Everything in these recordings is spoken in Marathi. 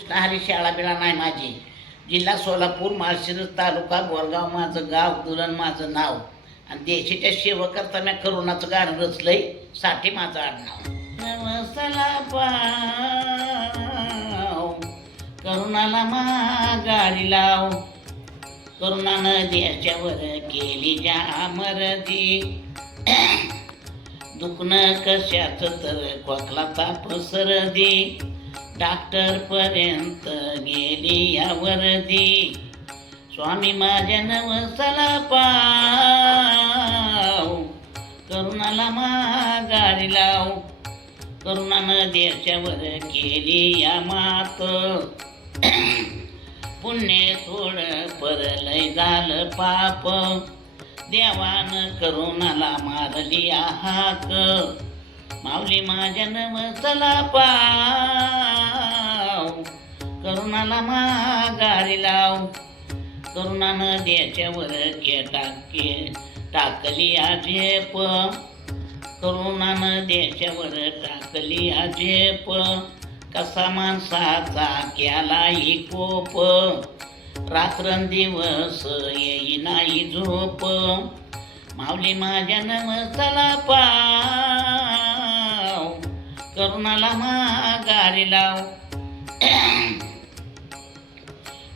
कृष्ण हरी शाळा बिळा नाही माझी. जिल्हा सोलापूर, माळशिरस तालुका, बोरगाव माझं गाव, दुरण माझं नाव. आणि देशाच्या सेवा करता मी करुणाचं गाणं रचलंय. साठी माझं आडनाव. नवसला पाव करुणाला माघारी लाव. करुणानं देशावर केली जामर्दी. दुखणं कशाचं तर खोकला ताप सर्दी. डॉक्टर पर्यंत गेली या वर्दी. स्वामी माझ्या नवसाला पाव करुणाला माघारी लाव. करुणानं देशावर केली या मात. पुण्य थोडं परलय झालं पाप. देवानं करुणाला मारली हाक. माऊली माझ्या नवसाला पाव करुणाला माघारी लाव. करुणानं देशावर टाकली आजेप. करुणानं देशावर टाकली आजेप. कसा माणसाचा केलाही कोप. रात्रंदिवस येई नाही झोप. माऊली माझ्या नवसाला पाव करुणाला माघारी लाव.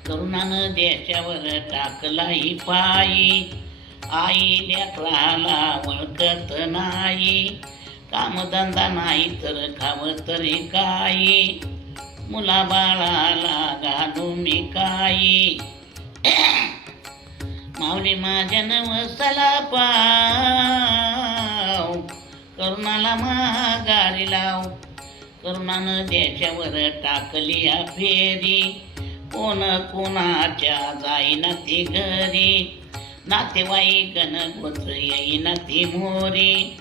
करुणानं देशावर टाकलाही पायी. आई लेकराला वळखत नाही. कामधंदा नाही तर खावं तरी काही. मुलाबाळाला घालू मी काही. माऊली माझ्या नवसाला पाव करुणाला माघारी लाव. करुणानं देशावर टाकली फेरी. कोण कोणाच्या जाईना ती घरी. नातेवाईक गोत्र येईना ती मोरी.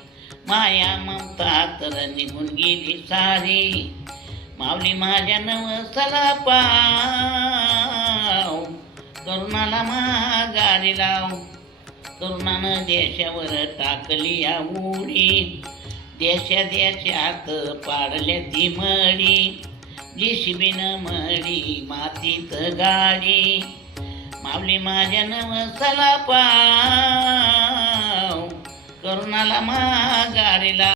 माया ममता तर निघून गेली सारी. माऊली माझ्या नवसाला पाव करुणाला माघारी लाव. करुणानं देशावर टाकली या उडी. देशात पाडल्या ती मडी. जेसीबीनं मडी मातीत गाडी. माऊली माझ्या नवसाला पाव करुणाला माघारी लाव.